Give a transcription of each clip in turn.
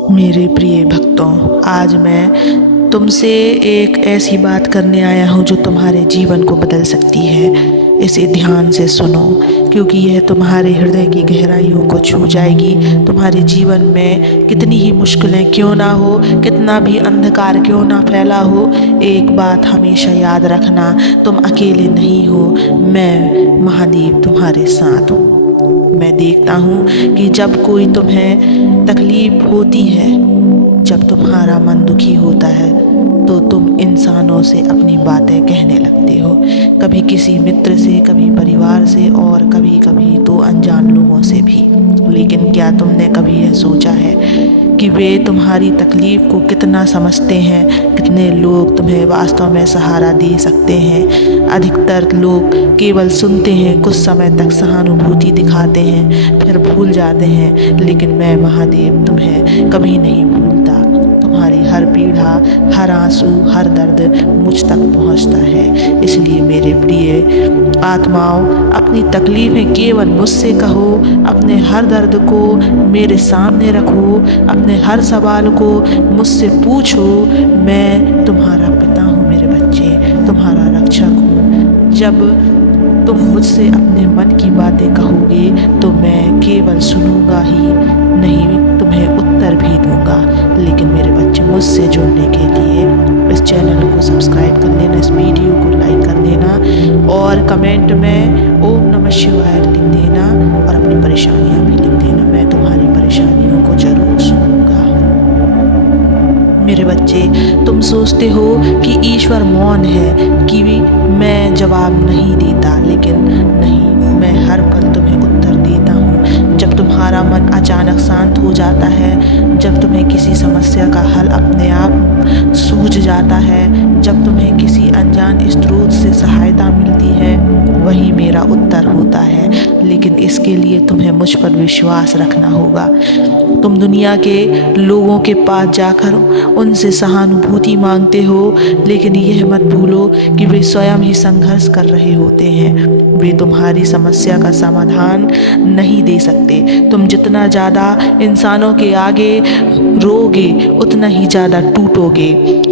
मेरे प्रिय भक्तों, आज मैं तुमसे एक ऐसी बात करने आया हूँ जो तुम्हारे जीवन को बदल सकती है। इसे ध्यान से सुनो, क्योंकि यह तुम्हारे हृदय की गहराइयों को छू जाएगी। तुम्हारे जीवन में कितनी ही मुश्किलें क्यों ना हो, कितना भी अंधकार क्यों ना फैला हो, एक बात हमेशा याद रखना, तुम अकेले नहीं हो। मैं महादेव तुम्हारे साथ हूँ। मैं देखता हूँ कि जब कोई तुम्हें तकलीफ होती है, जब तुम्हारा मन दुखी होता है, तो तुम इंसानों से अपनी बातें कहने लगते हो। कभी किसी मित्र से, कभी परिवार से और कभी कभी तो अनजान लोगों से भी। लेकिन क्या तुमने कभी यह सोचा है कि वे तुम्हारी तकलीफ को कितना समझते हैं? कितने लोग तुम्हें वास्तव में सहारा दे सकते हैं? अधिकतर लोग केवल सुनते हैं, कुछ समय तक सहानुभूति दिखाते हैं, फिर भूल जाते हैं। लेकिन मैं महादेव तुम्हें कभी नहीं भूलता। तुम्हारी हर पीड़ा, हर आंसू, हर दर्द मुझ तक पहुंचता है। इसलिए मेरे प्रिय आत्माओं, अपनी तकलीफें केवल मुझसे कहो, अपने हर दर्द को मेरे सामने रखो, अपने हर सवाल को मुझसे पूछो। मैं तुम्हारा पिता हूँ मेरे बच्चे, तुम्हारा रक्षक हूँ। जब तुम मुझसे अपने मन की बातें कहोगे तो मैं केवल सुनूंगा ही नहीं, तुम्हें उत्तर भी दूंगा। लेकिन मेरे बच्चे, मुझसे जुड़ने के लिए इस चैनल को सब्सक्राइब कर लेना, इस वीडियो को लाइक कर देना और कमेंट में ओम नमः शिवाय लिख देना और अपनी परेशानियां भी लिख देना। मैं तुम्हारी परेशानियों को जरूर सुनूंगा। मेरे बच्चे, तुम सोचते हो कि ईश्वर मौन है, कि मैं जवाब नहीं देता, लेकिन नहीं, मैं हर पल तुम्हें उत्तर देता हूँ। जब तुम्हारा मन अचानक शांत हो जाता है, जब तुम्हें किसी समस्या का हल अपने आप सूझ जाता है, जब तुम्हें किसी अनजान स्रोत से सहायता मिलती है, वही मेरा उत्तर होता है। लेकिन इसके लिए तुम्हें मुझ पर विश्वास रखना होगा। तुम दुनिया के लोगों के पास जाकर उनसे सहानुभूति मांगते हो, लेकिन यह मत भूलो कि वे स्वयं ही संघर्ष कर रहे होते हैं। वे तुम्हारी समस्या का समाधान नहीं दे सकते। तुम जितना ज़्यादा इंसानों के आगे रोगे, उतना ही ज़्यादा टूटोगे।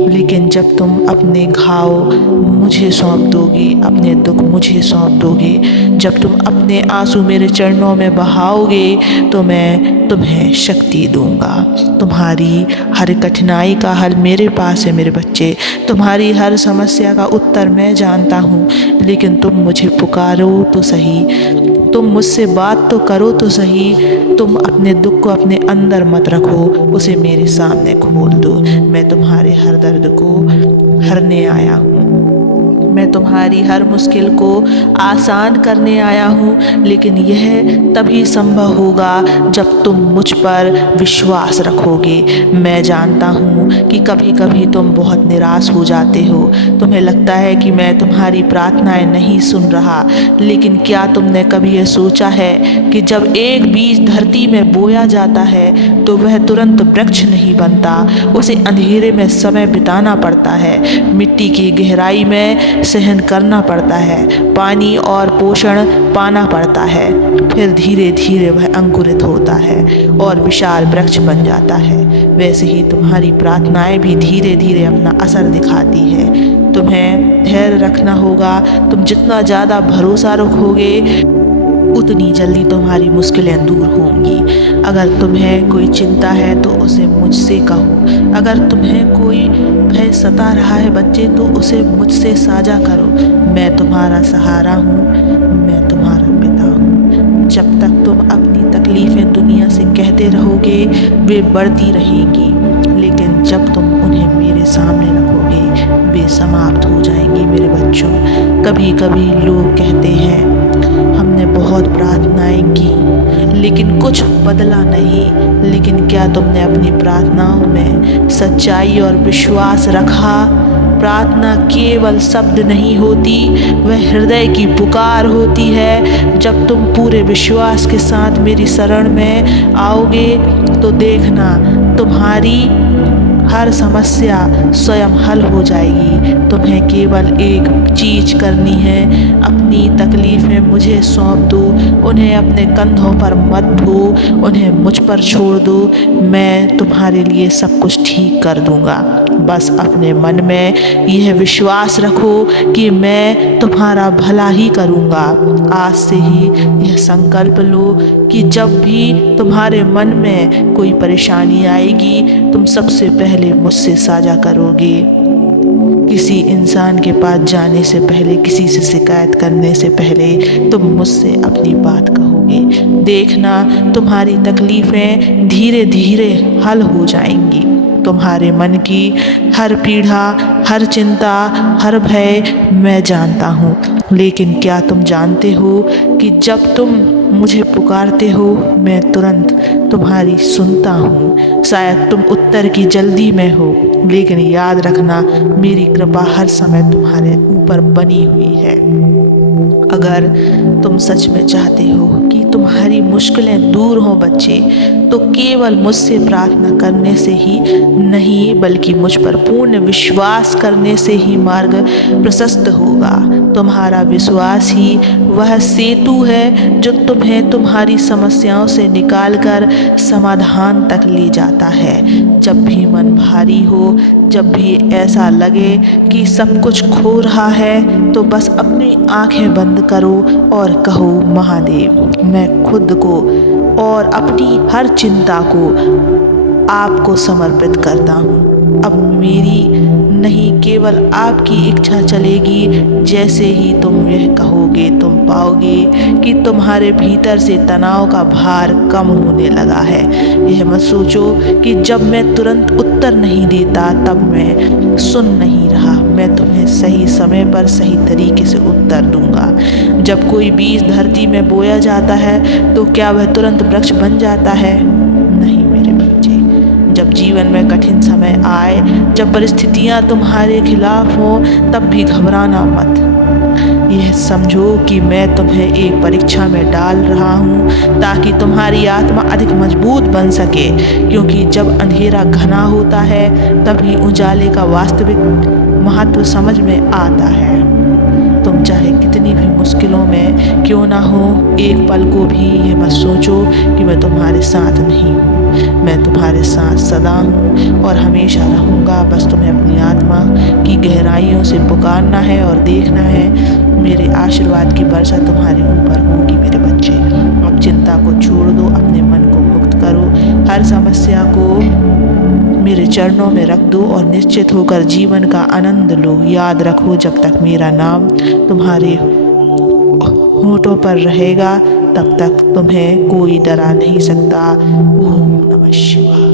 लेकिन जब तुम अपने घाव मुझे सौंप दोगे, अपने दुख मुझे सौंप दोगे, जब तुम अपने आंसू मेरे चरणों में बहाओगे, तो मैं तुम्हें शक्ति दूंगा। तुम्हारी हर कठिनाई का हल मेरे पास है मेरे बच्चे। तुम्हारी हर समस्या का उत्तर मैं जानता हूँ। लेकिन तुम मुझे पुकारो तो सही, तुम मुझसे बात तो करो तो सही। तुम अपने दुख को अपने अंदर मत रखो, उसे मेरे सामने खोल दो। मैं तुम्हारे हर दर्द को हरने आया हूँ। मैं तुम्हारी हर मुश्किल को आसान करने आया हूँ। लेकिन यह तभी संभव होगा जब तुम मुझ पर विश्वास रखोगे। मैं जानता हूँ कि कभी कभी तुम बहुत निराश हो जाते हो। तुम्हें लगता है कि मैं तुम्हारी प्रार्थनाएं नहीं सुन रहा। लेकिन क्या तुमने कभी यह सोचा है कि जब एक बीज धरती में बोया जाता है तो वह तुरंत वृक्ष नहीं बनता। उसे अंधेरे में समय बिताना पड़ता है, मिट्टी की गहराई में सहन करना पड़ता है, पानी और पोषण पाना पड़ता है। फिर धीरे धीरे वह अंकुरित होता है और विशाल वृक्ष बन जाता है। वैसे ही तुम्हारी प्रार्थनाएं भी धीरे धीरे अपना असर दिखाती है। तुम्हें धैर्य रखना होगा। तुम जितना ज़्यादा भरोसा रखोगे, उतनी जल्दी तुम्हारी मुश्किलें दूर होंगी। अगर तुम्हें कोई चिंता है तो उसे मुझसे कहो। अगर तुम्हें कोई भय सता रहा है बच्चे, तो उसे मुझसे साझा करो। मैं तुम्हारा सहारा हूँ, मैं तुम्हारा पिता हूँ। जब तक तुम अपनी तकलीफ़ें दुनिया से कहते रहोगे, वे बढ़ती रहेंगी। लेकिन जब तुम उन्हें मेरे सामने रखोगे, वे समाप्त हो जाएंगी मेरे बच्चों। कभी कभी लोग कहते हैं, हमने बहुत प्रार्थनाएं की लेकिन कुछ बदला नहीं। लेकिन क्या तुमने अपनी प्रार्थनाओं में सच्चाई और विश्वास रखा? प्रार्थना केवल शब्द नहीं होती, वह हृदय की पुकार होती है। जब तुम पूरे विश्वास के साथ मेरी शरण में आओगे, तो देखना तुम्हारी हर समस्या स्वयं हल हो जाएगी। तुम्हें केवल एक चीज़ करनी है, अपनी तकलीफ़ें मुझे सौंप दो, उन्हें अपने कंधों पर मत ढो, उन्हें मुझ पर छोड़ दो। मैं तुम्हारे लिए सब कुछ ठीक कर दूँगा। बस अपने मन में यह विश्वास रखो कि मैं तुम्हारा भला ही करूँगा। आज से ही यह संकल्प लो कि जब भी तुम्हारे मन में कोई परेशानी आएगी, तुम सबसे पहले मुझसे साझा करोगे। किसी इंसान के पास जाने से पहले, किसी से शिकायत करने से पहले तुम मुझसे अपनी बात कहोगे। देखना, तुम्हारी तकलीफ़ें धीरे धीरे हल हो जाएंगी। तुम्हारे मन की हर पीड़ा, हर चिंता, हर भय मैं जानता हूँ। लेकिन क्या तुम जानते हो कि जब तुम मुझे पुकारते हो, मैं तुरंत तुम्हारी सुनता हूँ। शायद तुम उत्तर की जल्दी में हो, लेकिन याद रखना, मेरी कृपा हर समय तुम्हारे ऊपर बनी हुई है। अगर तुम सच में चाहते हो कि तुम्हारी मुश्किलें दूर हों बच्चे, तो केवल मुझसे प्रार्थना करने से ही नहीं, बल्कि मुझ पर पूर्ण विश्वास करने से ही मार्ग प्रशस्त होगा। तुम्हारा विश्वास ही वह सेतु है जो तुम्हें तुम्हारी समस्याओं से निकालकर समाधान तक ले जाता है। जब भी मन भारी हो, जब भी ऐसा लगे कि सब कुछ खो रहा है, तो बस अपनी आंखें बंद करो और कहो, महादेव, मैं खुद को और अपनी हर चिंता को आपको समर्पित करता हूँ। अब मेरी नहीं, केवल आपकी इच्छा चलेगी। जैसे ही तुम यह कहोगे, तुम पाओगे कि तुम्हारे भीतर से तनाव का भार कम होने लगा है। यह मत सोचो कि जब मैं तुरंत उत्तर नहीं देता तब मैं सुन नहीं रहा। मैं तुम्हें सही समय पर सही तरीके से उत्तर दूंगा। जब कोई बीज धरती में बोया जाता है, तो क्या वह तुरंत वृक्ष बन जाता है? नहीं मेरे बच्चे। जब जीवन में कठिन समय आए, जब परिस्थितियां तुम्हारे खिलाफ हों, तब भी घबराना मत। यह समझो कि मैं तुम्हें एक परीक्षा में डाल रहा हूँ, ताकि तुम्हारी आत्मा अधिक मजबूत बन सके। क्योंकि जब अंधेरा घना होता है, तभी उजाले का वास्तविक महत्व समझ में आता है। तुम चाहे कितनी भी मुश्किलों में क्यों ना हो, एक पल को भी यह मत सोचो कि मैं तुम्हारे साथ नहीं हूँ। मैं तुम्हारे साथ सदा हूँ और हमेशा रहूँगा। बस तुम्हें अपनी आत्मा की गहराइयों से पुकारना है और देखना है, मेरे आशीर्वाद की वर्षा तुम्हारे ऊपर होगी मेरे बच्चे। अब चिंता को छोड़ दो, अपने मन को मुक्त करो, हर समस्या को मेरे चरणों में रख दो और निश्चित होकर जीवन का आनंद लो। याद रखो, जब तक मेरा नाम तुम्हारे होठों पर रहेगा, तब तक तुम्हें कोई डरा नहीं सकता। ओम नमः शिवाय।